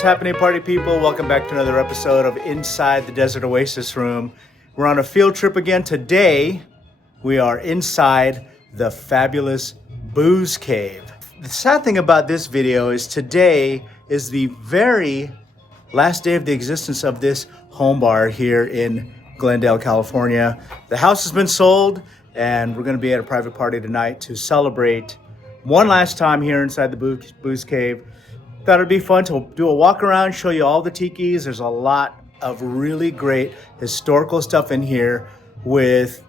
What's happening, party people? Welcome back to another episode of Inside the Desert Oasis Room. We're on a field trip again. Today, we are inside the fabulous Booze Cave. The sad thing about this video is today is the very last day of the existence of this home bar here in Glendale, California. The house has been sold, and we're going to be at a private party tonight to celebrate one last time here inside the Booze Cave. Thought it'd be fun to do a walk around, show you all the tikis. There's a lot of really great historical stuff in here with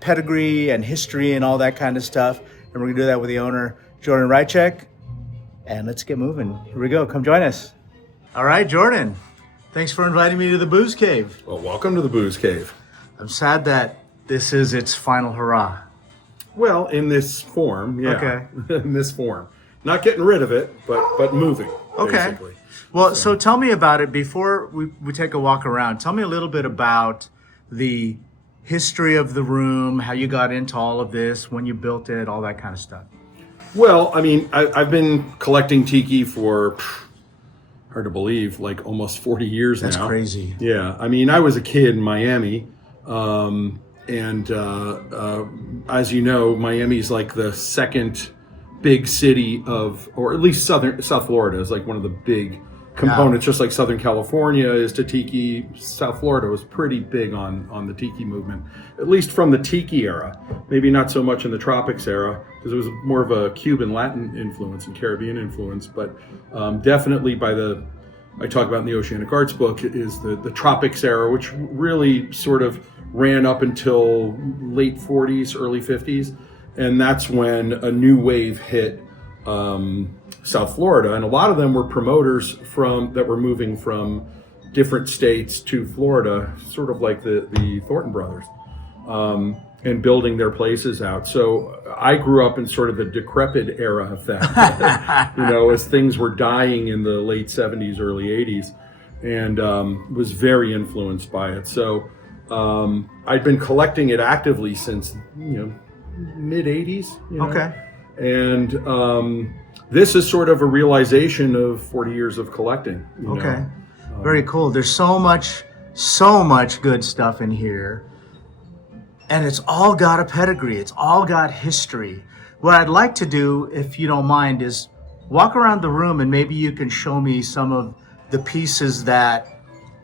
pedigree and history and all that kind of stuff. And we're gonna do that with the owner, Jordan Rychek. And let's get moving. Here we go. Come join us. All right, Jordan. Thanks for inviting me to the Booze Cave. Well, welcome to the Booze Cave. I'm sad that this is its final hurrah. Well, in this form, yeah. Okay. In this form. Not getting rid of it, but moving, basically. Well, so tell me about it before we take a walk around. Tell me a little bit about the history of the room, how you got into all of this, when you built it, all that kind of stuff. Well, I mean, I've been collecting tiki for, hard to believe, like almost 40 years now. That's crazy. Yeah. I mean, I was a kid in Miami. As you know, Miami's like the second big city of, or at least South Florida is like one of the big components, just like Southern California is to tiki. South Florida was pretty big on the tiki movement, at least from the tiki era. Maybe not so much in the tropics era, because it was more of a Cuban Latin influence and Caribbean influence, but definitely I talk about in the Oceanic Arts book, is the tropics era, which really sort of ran up until late 40s, early 50s. And that's when a new wave hit South Florida, and a lot of them were promoters that were moving from different states to Florida, sort of like the Thornton brothers, and building their places out. So I grew up in sort of the decrepit era of that, as things were dying in the late 70s, early 80s, and was very influenced by it. So I'd been collecting it actively since, mid 80s. Okay. And this is sort of a realization of 40 years of collecting. Okay. Very cool. There's so much good stuff in here. And it's all got a pedigree. It's all got history. What I'd like to do, if you don't mind, is walk around the room and maybe you can show me some of the pieces that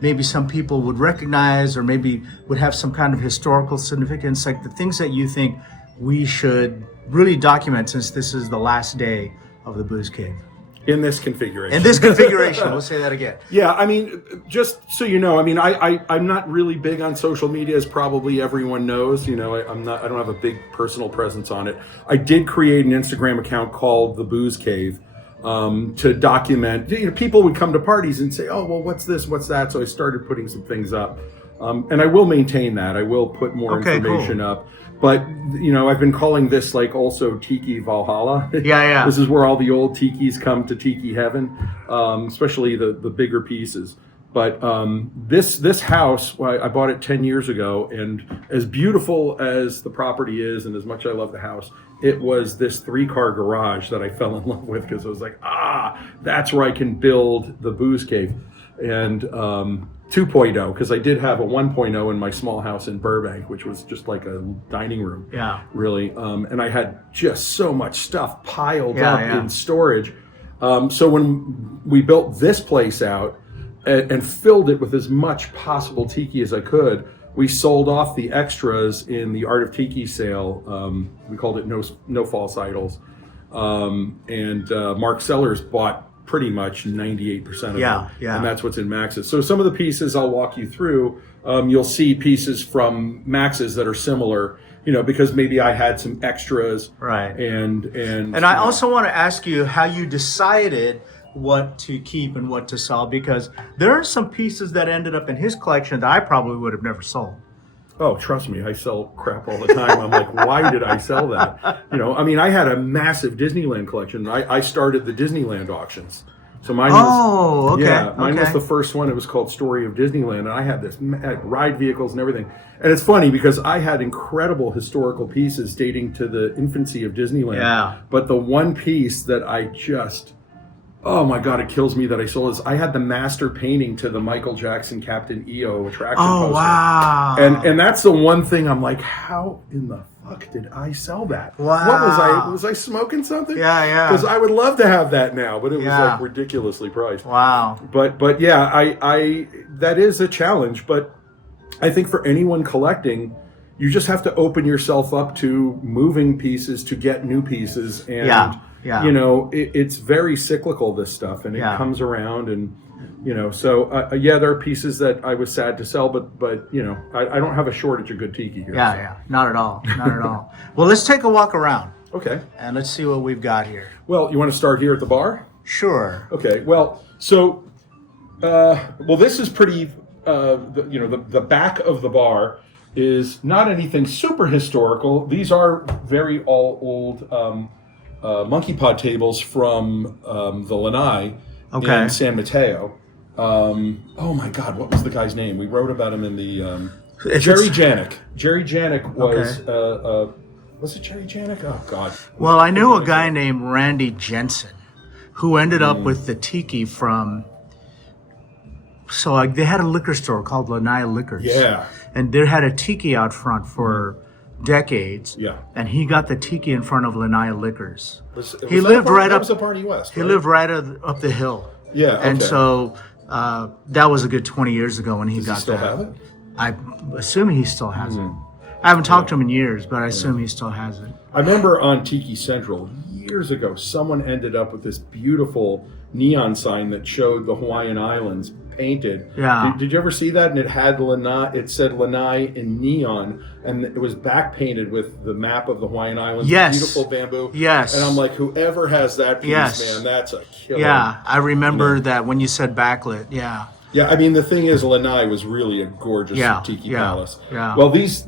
maybe some people would recognize or maybe would have some kind of historical significance, like the things that you think we should really document since this is the last day of the Booze Cave. In this configuration. We'll say that again. Yeah, I mean, just so you know, I mean, I'm not really big on social media, as probably everyone knows. I don't have a big personal presence on it. I did create an Instagram account called The Booze Cave to document. People would come to parties and say, "Oh, well, what's this? What's that?" So I started putting some things up, and I will maintain that. I will put more information up. But, I've been calling this like also Tiki Valhalla. Yeah. This is where all the old tikis come to tiki heaven, especially the bigger pieces. But this house, I bought it 10 years ago, and as beautiful as the property is and as much as I love the house, it was this 3-car garage that I fell in love with, because I was like, that's where I can build the Booze Cave. And 2.0, because I did have a 1.0 in my small house in Burbank, which was just like a dining room, really. And I had just so much stuff piled up in storage. So when we built this place out and filled it with as much possible tiki as I could, we sold off the extras in the Art of Tiki sale. We called it No False Idols. And Mark Sellers bought pretty much 98% of them. And that's what's in Max's. So some of the pieces I'll walk you through, you'll see pieces from Max's that are similar, because maybe I had some extras. Right. And I also want to ask you how you decided what to keep and what to sell, because there are some pieces that ended up in his collection that I probably would have never sold. Oh, trust me, I sell crap all the time. I'm like, why did I sell that? I had a massive Disneyland collection. I started the Disneyland auctions. So mine was, mine was the first one. It was called Story of Disneyland, and I had ride vehicles and everything. And it's funny because I had incredible historical pieces dating to the infancy of Disneyland. Yeah. But the one piece that I just Oh my God, it kills me that I sold this. I had the master painting to the Michael Jackson Captain EO attraction poster. Wow. And that's the one thing I'm like, how in the fuck did I sell that? Wow. What was I smoking something? Yeah. Because I would love to have that now, but it was like ridiculously priced. Wow. But yeah, I that is a challenge, but I think for anyone collecting, you just have to open yourself up to moving pieces to get new pieces. And you know, it's very cyclical, this stuff, and it comes around, and you know, so there are pieces that I was sad to sell, but you know, I don't have a shortage of good tiki here. Not at all, not at all. Well, let's take a walk around. Okay. And let's see what we've got here. Well, you want to start here at the bar? Sure. Okay. Well, so this is pretty. The back of the bar is not anything super historical. These are very old monkey pod tables from the Lanai in San Mateo. Oh my God, what was the guy's name? We wrote about him in the Jerry Janik. Jerry Janik was was it Jerry Janik? Oh God. Well, I knew a guy named Randy Jensen who ended up with the tiki from. So they had a liquor store called Lanai Liquors. Yeah. And they had a tiki out front for decades. Yeah. And he got the tiki in front of Lanai Liquors. He lived right up. That was at Barney West. He lived right up the hill. Yeah. Okay. And so that was a good 20 years ago when he got still that. Have it? I'm assuming he still has it. I haven't talked to him in years, but I assume he still has it. I remember on Tiki Central years ago, someone ended up with this beautiful neon sign that showed the Hawaiian Islands painted. Yeah. Did you ever see that? And it had Lanai. It said Lanai in neon, and it was back painted with the map of the Hawaiian Islands. Yes. Beautiful bamboo. Yes. And I'm like, whoever has that piece, man, that's a killer. Yeah, I remember that when you said backlit. Yeah. Yeah, I mean, the thing is, Lanai was really a gorgeous tiki palace. Yeah. Well, these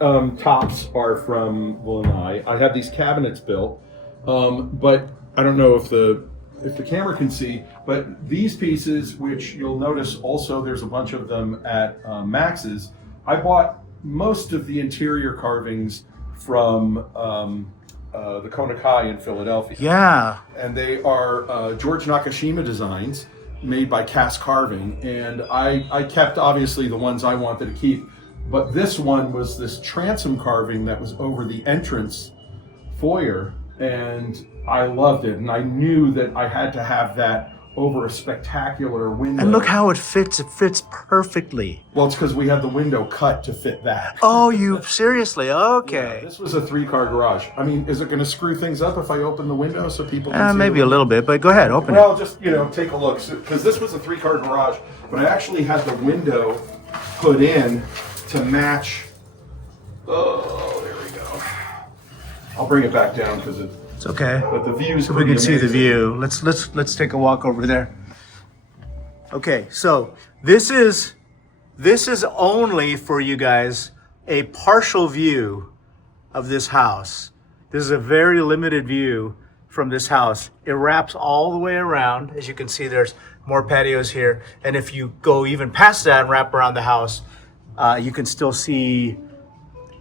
tops are from Lanai. I have these cabinets built, but I don't know if the camera can see, but these pieces, which you'll notice also there's a bunch of them at Max's, I bought most of the interior carvings from the Konakai in Philadelphia. Yeah. And they are George Nakashima designs made by Cast Carving, and I kept obviously the ones I wanted to keep, but this one was this transom carving that was over the entrance foyer, and I loved it, and I knew that I had to have that over a spectacular window. And look how it fits. It fits perfectly. Well, it's because we had the window cut to fit that. Oh, you seriously? Okay. Yeah, this was a 3-car garage. I mean, is it going to screw things up if I open the window so people can see? Maybe a little bit, but go ahead, open it. Well, just, take a look. Because this was a 3-car garage, but I actually had the window put in to match. Oh, there we go. I'll bring it back down because It's okay. But the view's so we can see the amazing. view. Let's take a walk over there. Okay, so this is only for you guys a partial view of this house. This is a very limited view from this house. It wraps all the way around. As you can see, there's more patios here. And if you go even past that and wrap around the house, you can still see,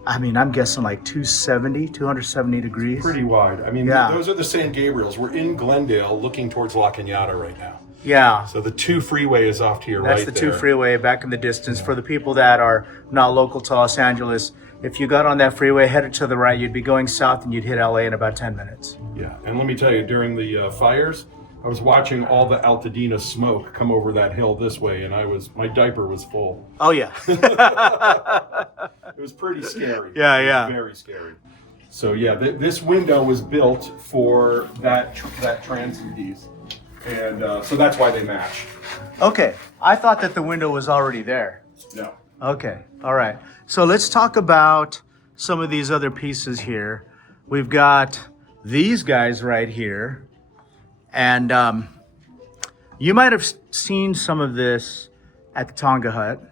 I mean, I'm guessing like 270 degrees. Pretty wide. I mean, Yeah. those are the San Gabriels. We're in Glendale looking towards La Cañada right now. Yeah. So the 2 freeway is off to your That's right the there. 2 freeway back in the distance. For the people that are not local to Los Angeles, if you got on that freeway, headed to the right, you'd be going south and you'd hit LA in about 10 minutes. Yeah, and let me tell you, during the fires, I was watching all the Altadena smoke come over that hill this way, and my diaper was full. Oh, yeah. It was pretty scary. Yeah, It was yeah. very scary. So yeah, this window was built for that transom piece, and so that's why they match. Okay. I thought that the window was already there. No. Okay. All right. So let's talk about some of these other pieces here. We've got these guys right here. And you might have seen some of this at the Tonga Hut.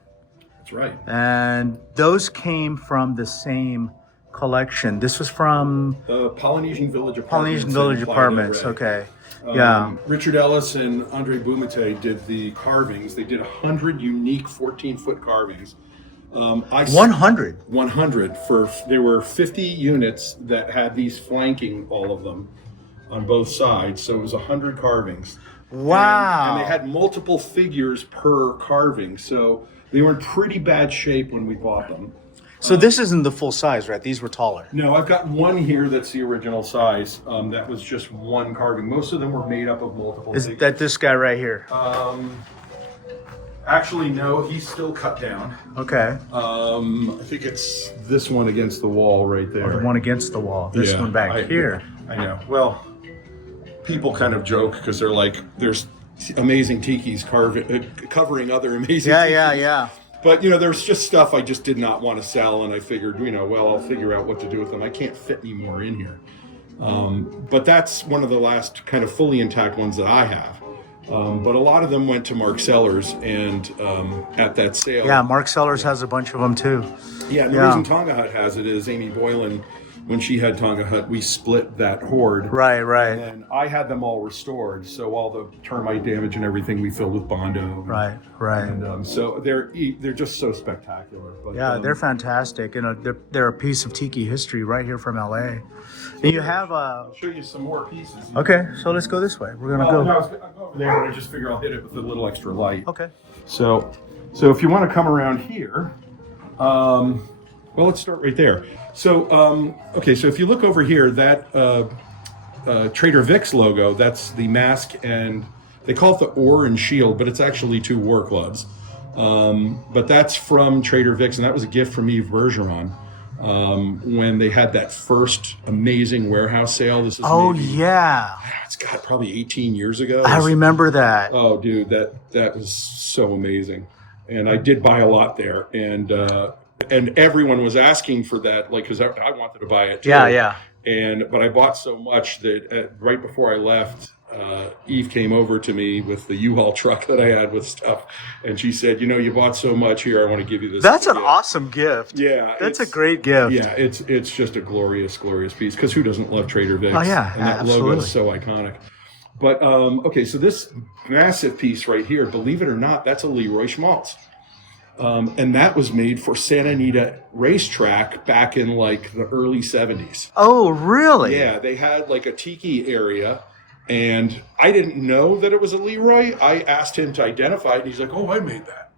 That's right. And those came from the same collection. This was from The Polynesian Village Apartments. Polynesian Village in Playa del Apartments. Rey. Okay. Yeah. Richard Ellis and Andre Bumate did the carvings. They did 100 unique 14-foot carvings. 100. 100 there were 50 units that had these flanking all of them. on both sides. So it was 100 carvings. Wow. And they had multiple figures per carving. So they were in pretty bad shape when we bought them. So this isn't the full size, right? These were taller. No, I've got one here that's the original size. That was just one carving. Most of them were made up of multiple Is figures. that this guy right here? Actually, no, he's still cut down. Okay. I think it's this one against the wall right there. Or the one against the wall. This one back here. I know. Well, people kind of joke because they're like, there's amazing tikis covering other amazing tikis. Yeah. But, there's just stuff I just did not want to sell, and I figured, well, I'll figure out what to do with them. I can't fit any more in here. But that's one of the last kind of fully intact ones that I have. But a lot of them went to Mark Sellers, and at that sale... Yeah, Mark Sellers has a bunch of them, too. Yeah, and the reason Tonga Hut has it is Amy Boylan, when she had Tonga Hut, we split that hoard. Right. And I had them all restored, so all the termite damage and everything we filled with Bondo. Right. And so they're just so spectacular. But, Yeah, they're fantastic. They're a piece of tiki history right here from LA. And you have I'll show you some more pieces. Okay, so let's go this way. We're gonna go. No, I was gonna go over there, but I just figure I'll hit it with a little extra light. Okay. So if you want to come around here, well, let's start right there. So, so if you look over here, that Trader Vic's logo, that's the mask, and they call it the oar and shield, but it's actually 2 war clubs. But that's from Trader Vic's, and that was a gift from Yves Bergeron when they had that first amazing warehouse sale. This is it's got probably 18 years ago. I remember that. Oh, dude, that was so amazing. And I did buy a lot there, and everyone was asking for that, like, because I wanted to buy it too. Yeah. But I bought so much that right before I left, Eve came over to me with the U-Haul truck that I had with stuff, and she said, "You bought so much here. I want to give you this." That's an awesome gift. Yeah, that's a great gift. Yeah, it's just a glorious piece. Because who doesn't love Trader Vic's? Oh yeah, and that logo is so iconic. But so this massive piece right here, believe it or not, that's a Leroy Schmaltz. And that was made for Santa Anita Racetrack back in like the early 70s. Oh, really? Yeah, they had like a tiki area, and I didn't know that it was a Leroy. I asked him to identify it, and he's like, "Oh, I made that."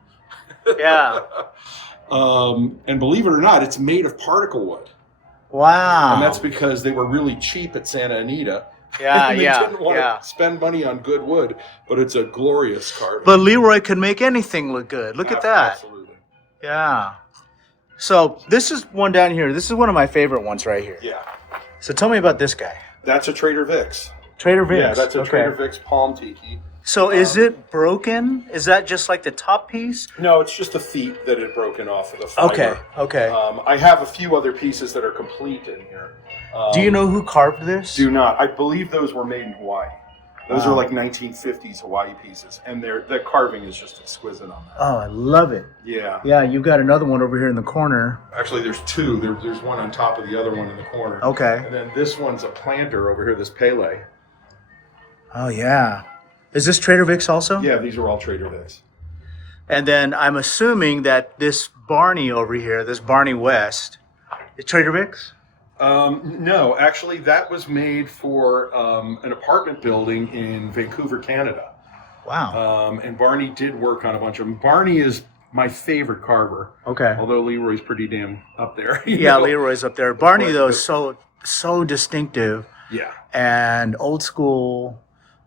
Yeah. And believe it or not, it's made of particle wood. Wow. And that's because they were really cheap at Santa Anita. Yeah, they didn't want to spend money on good wood, but it's a glorious carving. But Leroy can make anything look good. Look at that. Absolutely. Yeah. So this is one down here. This is one of my favorite ones right here. Yeah. So tell me about this guy. That's a Trader Vic's. Trader Vic's. Yeah, that's a Trader Vic's palm tiki. So is it broken? Is that just like the top piece? No, it's just the feet that had broken off of the fiber. Okay. I have a few other pieces that are complete in here. Do you know who carved this? Do not. I believe those were made in Hawaii. Those are like 1950s Hawaii pieces, and the carving is just exquisite on that. Oh, I love it. Yeah. Yeah, you've got another one over here in the corner. Actually, there's 2. There's one on top of the other one in the corner. Okay. And then this one's a planter over here, this Pele. Oh, yeah. Is this Trader Vic's also? Yeah, these are all Trader Vic's. And then I'm assuming that this Barney over here, this Barney West, is Trader Vic's? No, actually, that was made for an apartment building in Vancouver, Canada. Wow. And Barney did work on a bunch of them. Barney is my favorite carver. Okay. Although Leroy's pretty damn up there. Yeah, Leroy's up there. Barney, though, is so distinctive. Yeah. And old school,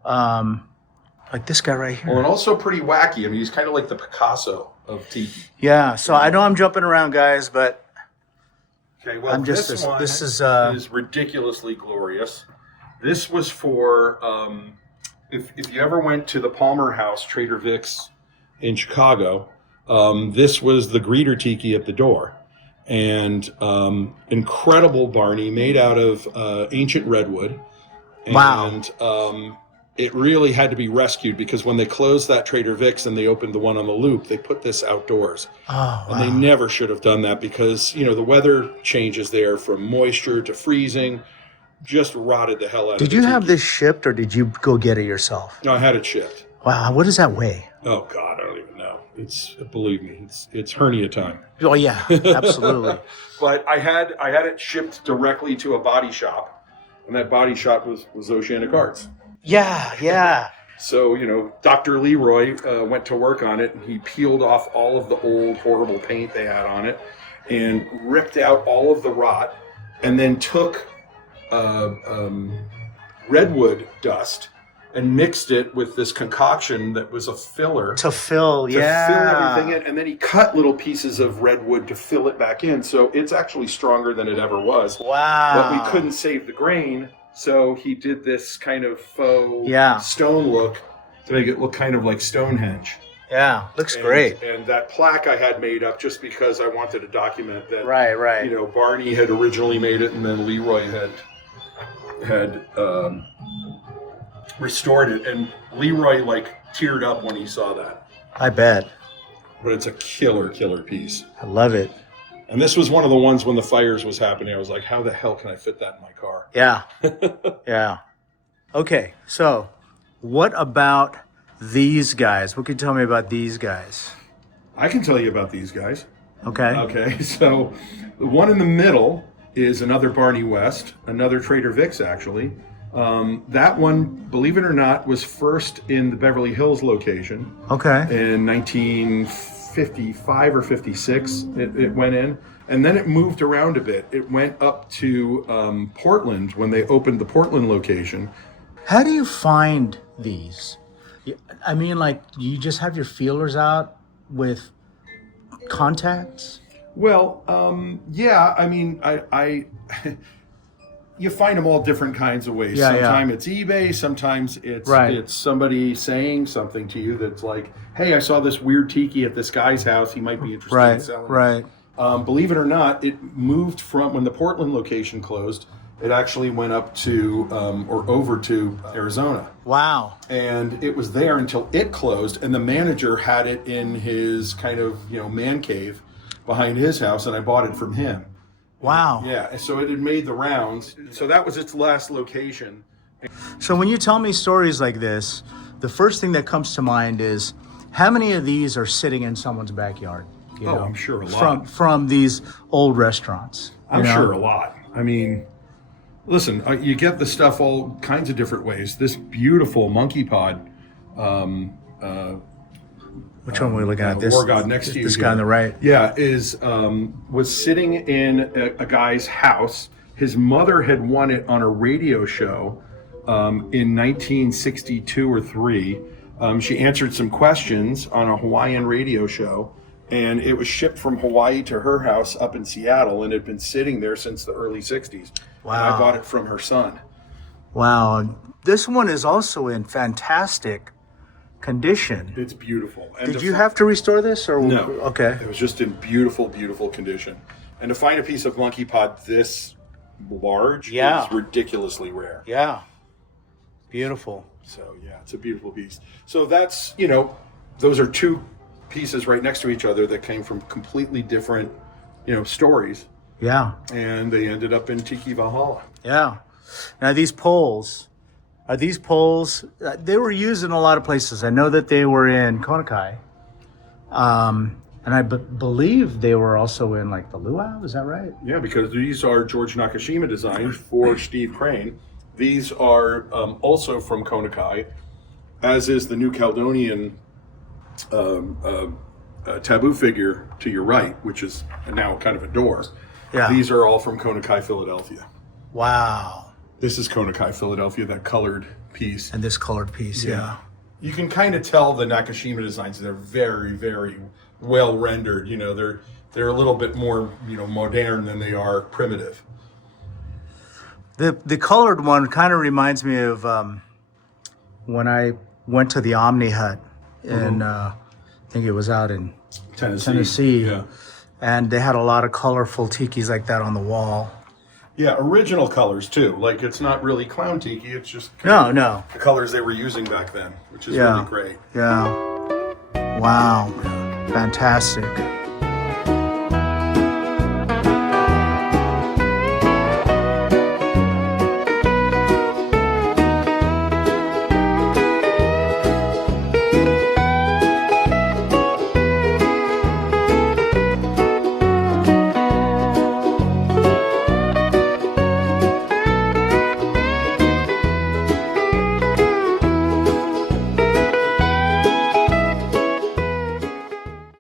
like this guy right here. Well, and also pretty wacky. I mean, he's kind of like the Picasso of tiki. Yeah, so I know I'm jumping around, guys, but... Okay, well, this one is ridiculously glorious. This was for, if you ever went to the Palmer House, Trader Vic's in Chicago, this was the greeter tiki at the door. And incredible Barney made out of ancient redwood. And, wow. It really had to be rescued because when they closed that Trader Vic's and they opened the one on the Loop, they put this outdoors. Oh, wow. And they never should have done that because, the weather changes there from moisture to freezing, just rotted the hell out of it. Did you have this shipped or did you go get it yourself? No, I had it shipped. Wow, what does that weigh? Oh, God, I don't even know. Believe me, it's hernia time. Oh, yeah, absolutely. But I had it shipped directly to a body shop. and that body shop was Oceanic Arts. Yeah, yeah. So, Dr. Leroy went to work on it, and he peeled off all of the old horrible paint they had on it and ripped out all of the rot, and then took redwood dust and mixed it with this concoction that was a filler. To fill everything in. And then he cut little pieces of redwood to fill it back in. So it's actually stronger than it ever was. Wow. But we couldn't save the grain. So he did this kind of faux stone look to make it look kind of like Stonehenge. Yeah, looks great. And that plaque I had made up just because I wanted to document that. Right. Barney had originally made it, and then Leroy had restored it. And Leroy teared up when he saw that. I bet. But it's a killer piece. I love it. And this was one of the ones when the fires was happening. I was like, how the hell can I fit that in my car? Yeah. Yeah. Okay, so what about these guys? What can you tell me about these guys? I can tell you about these guys. Okay. Okay, so the one in the middle is another Barney West, another Trader Vic's actually. That one, believe it or not, was first in the Beverly Hills location. Okay. In 1955 or 56, it went in. And then it moved around a bit. It went up to Portland when they opened the Portland location. How do you find these? I mean, you just have your feelers out with contacts? Well, yeah. I mean, I you find them all different kinds of ways. Yeah, sometimes it's eBay. Sometimes it's somebody saying something to you that's like, hey, I saw this weird tiki at this guy's house. He might be interested in selling it. Right. Believe it or not, it moved from when the Portland location closed. It actually went up to or over to Arizona. Wow. And it was there until it closed, and the manager had it in his kind of man cave behind his house, and I bought it from him. Wow. Yeah, so it had made the rounds. So that was its last location. So when you tell me stories like this, the first thing that comes to mind is how many of these are sitting in someone's backyard? I'm sure a lot. From these old restaurants. I'm sure a lot. I mean, listen, you get the stuff all kinds of different ways. This beautiful monkey pod. Which one are we looking at? War God next to you. This guy on the right. Yeah, was sitting in a guy's house. His mother had won it on a radio show in 1962 or 3. She answered some questions on a Hawaiian radio show, and it was shipped from Hawaii to her house up in Seattle, and had been sitting there since the early 60s. Wow. And I bought it from her son. Wow. This one is also in fantastic condition. It's beautiful. And Did you have to restore this? Or No. Okay. It was just in beautiful, beautiful condition. And to find a piece of monkey pod this large is ridiculously rare. Yeah. Beautiful. So, yeah, it's a beautiful piece. So that's, those are two pieces right next to each other that came from completely different, stories. Yeah. And they ended up in Tiki Valhalla. Yeah. Now these poles, they were used in a lot of places. I know that they were in Konakai. And I believe they were also in the luau. Is that right? Yeah, because these are George Nakashima designs for Steve Crane. These are also from Konakai, as is the New Caledonian taboo figure to your right, which is now kind of a door. Yeah. These are all from Konakai, Philadelphia. Wow. This is Konakai, Philadelphia, that colored piece. And this colored piece, yeah. You can kind of tell the Nakashima designs, they're very, very well rendered. They're a little bit more, modern than they are primitive. The colored one kind of reminds me of when I went to the Omni Hut in, I think it was out in Tennessee. Yeah. And they had a lot of colorful tikis like that on the wall. Yeah, original colors too. It's not really clown tiki, it's just No. the colors they were using back then, which is really great. Yeah. Wow. Fantastic.